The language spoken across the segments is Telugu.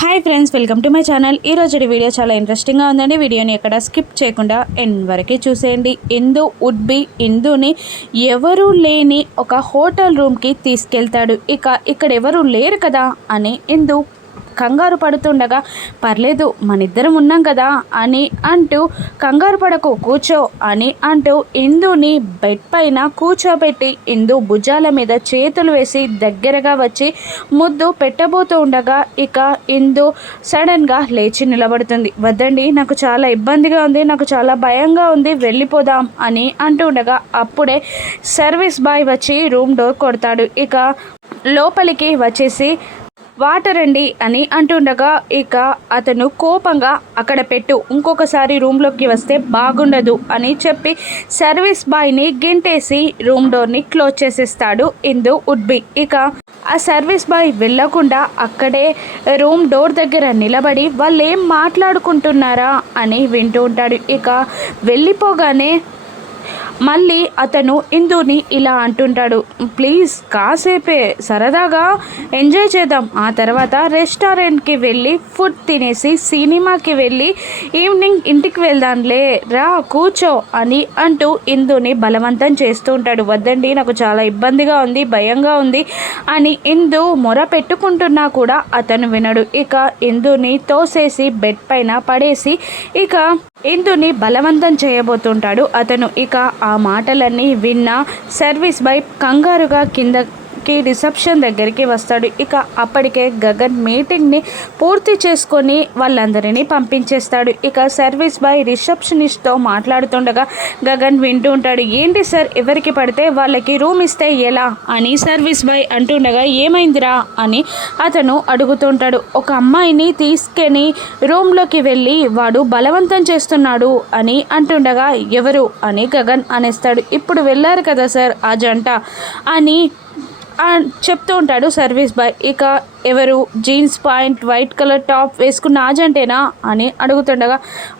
Hi friends, welcome to my channel. ఈరోజు వీడియో చాలా ఇంట్రెస్టింగ్గా ఉందండి. వీడియోని ఎక్కడ స్కిప్ చేయకుండా ఎండ్ వరకు చూసేయండి. ఇందు వుడ్ బి ఇందుని ఎవరూ లేని ఒక హోటల్ రూమ్కి తీసుకెళ్తాడు. ఇక్కడ ఎవరు లేరు కదా అని ఇందు కంగారు పడుతుండగా, పర్లేదు మనిద్దరం ఉన్నాం కదా అని అంటూ, కంగారు పడకు కూర్చో అని అంటూ ఇందుని బెడ్ పైన కూర్చోబెట్టి ఇందు భుజాల మీద చేతులు వేసి దగ్గరగా వచ్చి ముద్దు పెట్టబోతూ ఉండగా ఇందు సడన్గా లేచి నిలబడుతుంది. వద్దండి, నాకు చాలా ఇబ్బందిగా ఉంది, నాకు చాలా భయంగా ఉంది, వెళ్ళిపోదాం అని అంటూ ఉండగా అప్పుడే సర్వీస్ బాయ్ వచ్చి రూమ్ డోర్ కొడతాడు. లోపలికి వచ్చేసి వాటర్ అండి అని అంటుండగా అతను కోపంగా అక్కడ పెట్టు, ఇంకొకసారి రూమ్లోకి వస్తే బాగుండదు అని చెప్పి సర్వీస్ బాయ్ని గింటేసి రూమ్ డోర్ని క్లోజ్ చేసేస్తాడు ఇందు వుడ్ బి. ఆ సర్వీస్ బాయ్ వెళ్ళకుండా అక్కడే రూమ్ డోర్ దగ్గర నిలబడి వాళ్ళు ఏం మాట్లాడుకుంటున్నారా అని వింటూ ఉంటాడు. వెళ్ళిపోగానే మళ్ళీ అతను ఇందుని ఇలా అంటుంటాడు, ప్లీజ్ కాసేపే సరదాగా ఎంజాయ్ చేద్దాం, ఆ తర్వాత రెస్టారెంట్కి వెళ్ళి ఫుడ్ తినేసి సినిమాకి వెళ్ళి ఈవినింగ్ ఇంటికి వెళ్దాంలే, రా కూర్చో అని అంటూ ఇందుని బలవంతం చేస్తూ ఉంటాడు. వద్దండి, నాకు చాలా ఇబ్బందిగా ఉంది, భయంగా ఉంది అని ఇందు మొర పెట్టుకుంటున్నా కూడా అతను వినడు. ఇందుని తోసేసి బెడ్ పైన పడేసి ఇందుని బలవంతం చేయబోతుంటాడు అతను. ఆ మాటలన్నీ విన్న సర్వీస్ బాయ్ కంగారుగా కిందకి రిసెప్షన్ దగ్గరికి వస్తాడు. అప్పటికే గగన్ మీటింగ్ని పూర్తి చేసుకొని వాళ్ళందరినీ పంపించేస్తాడు. సర్వీస్ బాయ్ రిసెప్షనిస్ట్తో మాట్లాడుతుండగా గగన్ వింటూ ఉంటాడు. ఏంటి సార్, ఎవరికి పడితే వాళ్ళకి రూమ్ ఇస్తే ఎలా అని సర్వీస్ బాయ్ అంటుండగా, ఏమైందిరా అని అతను అడుగుతుంటాడు. ఒక అమ్మాయిని తీసుకొని రూమ్లోకి వెళ్ళి వాడు బలవంతం చేస్తున్నాడు అని అంటుండగా, ఎవరు అని గగన్ అనేస్తాడు. ఇప్పుడు వెళ్ళారు కదా సార్ ఆ జంట అని చెప్తూ ఉంటాడు సర్వీస్ బాయ్. ఎవరు, jeans pant white colour top వేసుకున్న ఆజంటేనా అని అడుగుతుండగా,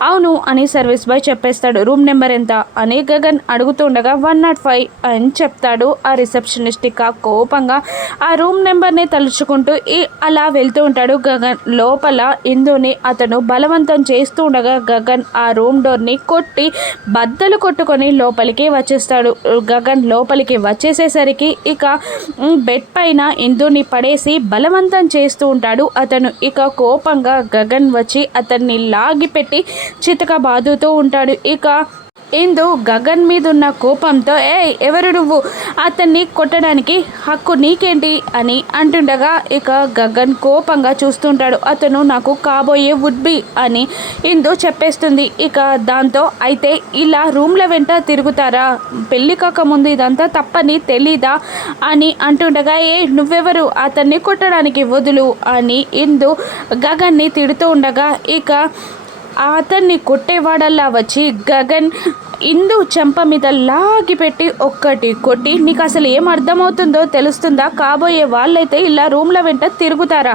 అవును అని సర్వీస్ బాయ్ చెప్పేస్తాడు. రూమ్ నెంబర్ ఎంత అని గగన్ అడుగుతుండగా 105 అని చెప్తాడు ఆ రిసెప్షనిస్ట్. కోపంగా ఆ రూమ్ నెంబర్ని తలుచుకుంటూ అలా వెళ్తూ ఉంటాడు గగన్. లోపల ఇందుని అతను బలవంతం చేస్తూ ఉండగా గగన్ ఆ రూమ్ డోర్ని కొట్టి బద్దలు కొట్టుకొని లోపలికి వచ్చేస్తాడు. గగన్ లోపలికి వచ్చేసేసరికి బెడ్ పైన ఇందుని పడేసి బలవంతం చేస్తూ ఉంటాడు అతను. కోపంగా గగన్ వచ్చి అతన్ని లాగిపెట్టి చితక బాదుతూ ఉంటాడు. ఇందు గగన్ మీద ఉన్న కోపంతో, ఎవరు నువ్వు, అతన్ని కొట్టడానికి హక్కు నీకేంటి అని అంటుండగా గగన్ కోపంగా చూస్తుంటాడు. అతను నాకు కాబోయే వుడ్ బి అని ఇందు చెప్పేస్తుంది. దాంతో, అయితే ఇలా రూమ్ల వెంట తిరుగుతారా, పెళ్ళి కాకముందు ఇదంతా తప్పని తెలీదా అని అంటుండగా, నువ్వెవరు, అతన్ని కొట్టడానికి వదులు అని ఇందు గగన్ని తిడుతూ ఉండగా అతన్ని కొట్టేవాడల్లా వచ్చి గగన్ ఇందు చెంప మీద లాగిపెట్టి ఒక్కటి కొట్టి, నీకు అసలు ఏం అర్థమవుతుందో తెలుస్తుందా, కాబోయే వాళ్ళైతే ఇలా రూమ్ల వెంట తిరుగుతారా,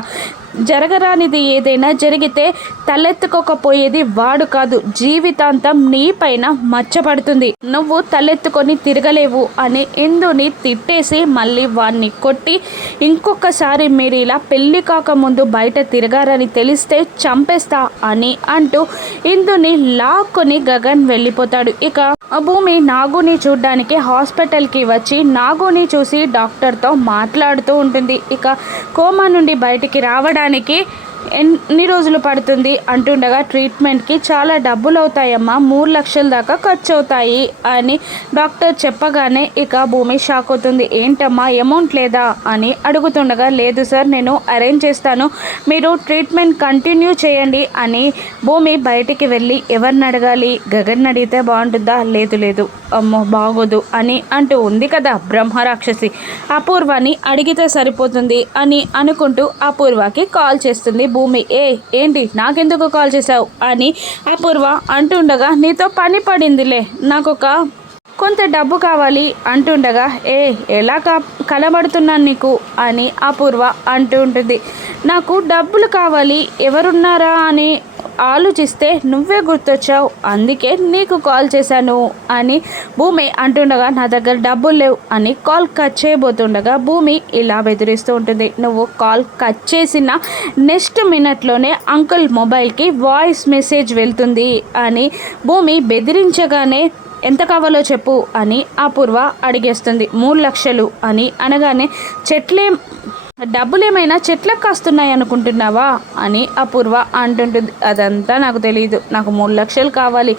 జరగరానిది ఏదైనా జరిగితే తలెత్తుకోకపోయేది వాడు కాదు, జీవితాంతం నీ పైన మచ్చపడుతుంది, నువ్వు తలెత్తుకొని తిరగలేవు అని ఇందుని తిట్టేసి మళ్ళీ వాడిని కొట్టి, ఇంకొకసారి మీరు ఇలా పెళ్ళి కాకముందు బయట తిరగారని తెలిస్తే చంపేస్తా అని అంటూ ఇందుని లాక్కొని గగన్ వెళ్ళిపోతాడు. భూమి నాగుని చూడ్డానికి హాస్పిటల్కి వచ్చి నాగుని చూసి డాక్టర్తో మాట్లాడుతూ ఉంటుంది. కోమా నుండి బయటికి రావడానికి ఎన్ని రోజులు పడుతుంది అంటుండగా, ట్రీట్మెంట్కి చాలా డబ్బులు అవుతాయమ్మా, 3 లక్షల దాకా ఖర్చు అవుతాయి అని డాక్టర్ చెప్పగానే భూమి షాక్ అవుతుంది. ఏంటమ్మా అమౌంట్ లేదా అని అడుగుతుండగా, లేదు సార్, నేను అరేంజ్ చేస్తాను, మీరు ట్రీట్మెంట్ కంటిన్యూ చేయండి అని భూమి బయటికి వెళ్ళి ఎవరిని అడగాలి, గగన్ అడిగితే బాగుంటుందా, లేదు అమ్మో బాగోదు అని అంటూ ఉంది కదా బ్రహ్మరాక్షసి, అపూర్వాని అడిగితే సరిపోతుంది అని అనుకుంటూ అపూర్వకి కాల్ చేస్తుంది భూమి. ఏంటి నాకెందుకు కాల్ చేసావు అని అపూర్వ అంటుండగా, నీతో పని పడిందిలే, నాకు కొంత డబ్బు కావాలి అంటుండగా, ఎలా కలబడుతున్నాను నీకు అని అపూర్వ అంటూ ఉంటుంది. నాకు డబ్బులు కావాలి, ఎవరున్నారా అని ఆలోచిస్తే నువ్వే గుర్తొచ్చావు, అందుకే నీకు కాల్ చేశాను అని భూమి అంటుండగా నా దగ్గర డబ్బులు లేవు అని కాల్ కట్ చేయబోతుండగా భూమి ఇలా బెదిరిస్తూ ఉంటుంది. నువ్వు కాల్ కట్ చేసిన నెక్స్ట్ మినిట్లోనే అంకుల్ మొబైల్కి వాయిస్ మెసేజ్ వెళ్తుంది అని భూమి బెదిరించగానే ఎంత కావాలో చెప్పు అని అపూర్వ అడిగేస్తుంది. 3 లక్షలు అని అనగానే డబ్బులేమైనా చెట్లకు కాస్తున్నాయి అనుకుంటున్నావా అని అపూర్వ అంటుంటుంది. అదంతా నాకు తెలియదు, నాకు 3 లక్షలు కావాలి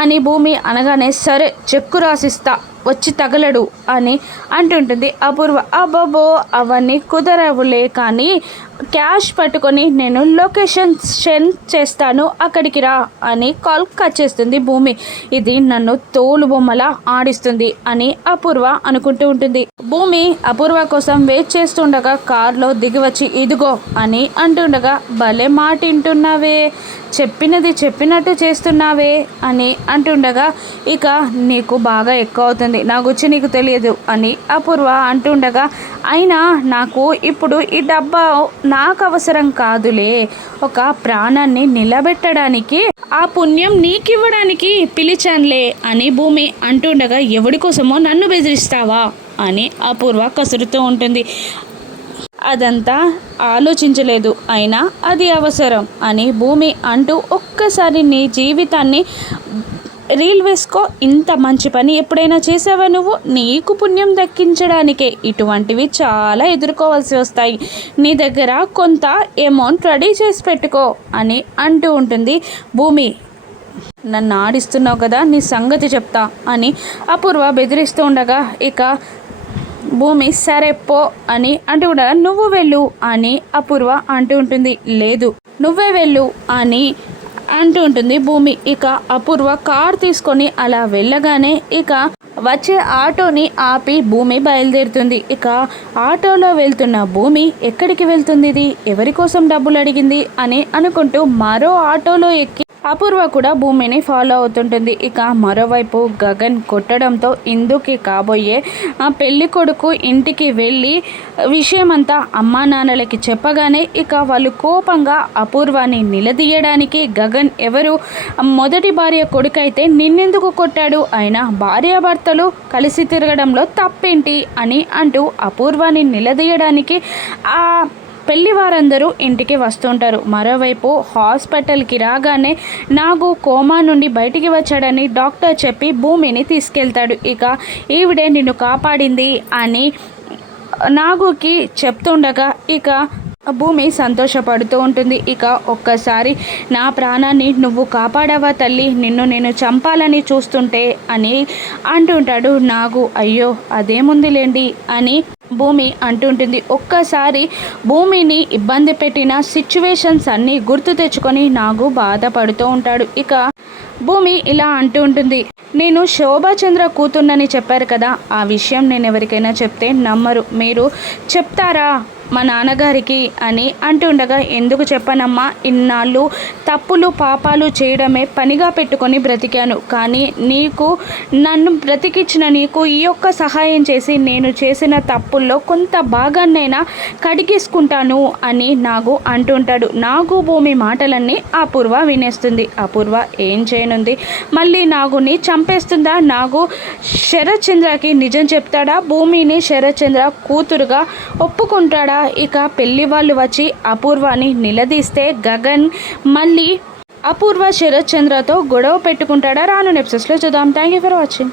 అని భూమి అనగానే సరే చెక్కు రాసిస్తా, వచ్చి తగలడు అని అంటుంటుంది అపూర్వ. అబ్బబ్బో అవన్నీ కుదరవులే, కానీ క్యాష్ పట్టుకొని నేను లొకేషన్ సెండ్ చేస్తాను, అక్కడికి రా అని కాల్ కట్ చేస్తుంది భూమి. ఇది నన్ను తోలు బొమ్మలా ఆడిస్తుంది అని అపూర్వ అనుకుంటూ ఉంటుంది. భూమి అపూర్వ కోసం వెయిట్ చేస్తుండగా కార్లో దిగివచ్చి ఇదిగో అని అంటుండగా భలే మాట వింటున్నావే, చెప్పినది చెప్పినట్టు చేస్తున్నావే అని అంటుండగా ఇక నీకు బాగా ఎక్కువ అవుతుంది, నా గురించి నీకు తెలియదు అని అపూర్వ అంటుండగా అయినా నాకు ఇప్పుడు ఈ డబ్బా నాకు అవసరం కాదులే, ఒక ప్రాణాన్ని నిలబెట్టడానికి ఆ పుణ్యం నీకివ్వడానికి పిలిచానులే అని భూమి అంటుండగా ఎవడి కోసమో నన్ను బెదిరిస్తావా అని అపూర్వ కసురుతూ ఉంటుంది. అదంతా ఆలోచించలేదు, అయినా అది అవసరం అని భూమి అంటూ ఒక్కసారి నీ జీవితాన్ని రీల్ వేసుకో, ఇంత మంచి పని ఎప్పుడైనా చేసావా నువ్వు? నీకు పుణ్యం దక్కించడానికే ఇటువంటివి చాలా ఎదుర్కోవాల్సి వస్తాయి, నీ దగ్గర కొంత అమౌంట్ రెడీ చేసి పెట్టుకో అని అంటూ ఉంటుంది భూమి. నన్ను ఆడిస్తున్నావు కదా, నీ సంగతి చెప్తా అని అపూర్వ బెదిరిస్తూ ఉండగా ఇక భూమి సరే పో అని అంటూ ఉండగా నువ్వు వెళ్ళు అని అపూర్వ అంటూ ఉంటుంది. లేదు నువ్వే వెళ్ళు అని అంటూ ఉంటుంది భూమి. ఇక అపూర్వ కార్ తీసుకొని అలా వెళ్ళగానే ఇక వచ్చే ఆటోని ఆపి భూమి బయలుదేరుతుంది. ఇక ఆటోలో వెళ్తున్న భూమి ఎక్కడికి వెళ్తుంది, ఇది ఎవరి కోసం డబ్బులు అడిగింది అని అనుకుంటూ మరో ఆటోలో ఎక్కి అపూర్వ కూడా భూమిని ఫాలో అవుతుంటుంది. ఇక మరోవైపు గగన్ కొట్టడంతో ఇందుకి కాబోయే ఆ పెళ్లి కొడుకు ఇంటికి వెళ్ళి విషయమంతా అమ్మా నాన్నలకి చెప్పగానే ఇక వాళ్ళు కోపంగా అపూర్వాని నిలదీయడానికి గగన్ ఎవరు మొదటి భార్య కొడుకైతే నిన్నెందుకు కొట్టాడు, అయినా భార్యాభర్తలు కలిసి తిరగడంలో తప్పేంటి అని అంటూ అపూర్వాని నిలదీయడానికి ఆ పెళ్లి వారందరూ ఇంటికి వస్తుంటారు. మరోవైపు హాస్పిటల్కి రాగానే నాగు కోమా నుండి బయటికి వచ్చాడని డాక్టర్ చెప్పి భూమిని తీసుకెళ్తాడు. ఇక ఈవిడే నిన్ను కాపాడింది అని నాగుకి చెప్తుండగా ఇక భూమి సంతోషపడుతూ ఉంటుంది. ఇక ఒక్కసారి నా ప్రాణాన్ని నువ్వు కాపాడావా తల్లి, నిన్ను నేను చంపాలని చూస్తుంటే అని అంటుంటాడు నాగు. అయ్యో అదేముందిలేండి అని భూమి అంటుంటుంది. ఒక్కసారి భూమిని ఇబ్బంది పెట్టిన సిచ్యువేషన్స్ అన్నీ గుర్తు తెచ్చుకొని నాగు బాధపడుతూ ఉంటాడు. ఇక భూమి ఇలా అంటూ ఉంటుంది, నేను శోభాచంద్ర కూతున్నని చెప్పారు కదా, ఆ విషయం నేను ఎవరికైనా చెప్తే నమ్మరు, మీరు చెప్తారా మా నాన్నగారికి అని అంటుండగా ఎందుకు చెప్పనమ్మా, ఇన్నాళ్ళు తప్పులు పాపాలు చేయడమే పనిగా పెట్టుకొని బ్రతికాను, కానీ నీకు నన్ను బ్రతికించిన నీకు ఈ యొక్క సహాయం చేసి నేను చేసిన తప్పుల్లో కొంత భాగాన్నైనా కడిగేసుకుంటాను అని నాగు అంటుంటాడు. నాగు భూమి మాటలన్నీ అపూర్వ వినేస్తుంది. అపూర్వ ఏం చేయనుంది, మళ్ళీ నాగుని చంపేస్తుందా, నాగు శరత్ చంద్రకి నిజం చెప్తాడా, భూమిని శరత్ చంద్ర కూతురుగా ఒప్పుకుంటాడా? ఇక పెళ్లి వాళ్ళు వచ్చి అపూర్వాని నిలదీస్తే గగన్ మళ్ళీ అపూర్వ శరత్ చంద్రతో గొడవ పెట్టుకుంటాడా? రాను ఎపిసోడ్స్లో చూద్దాం. Thank you for watching.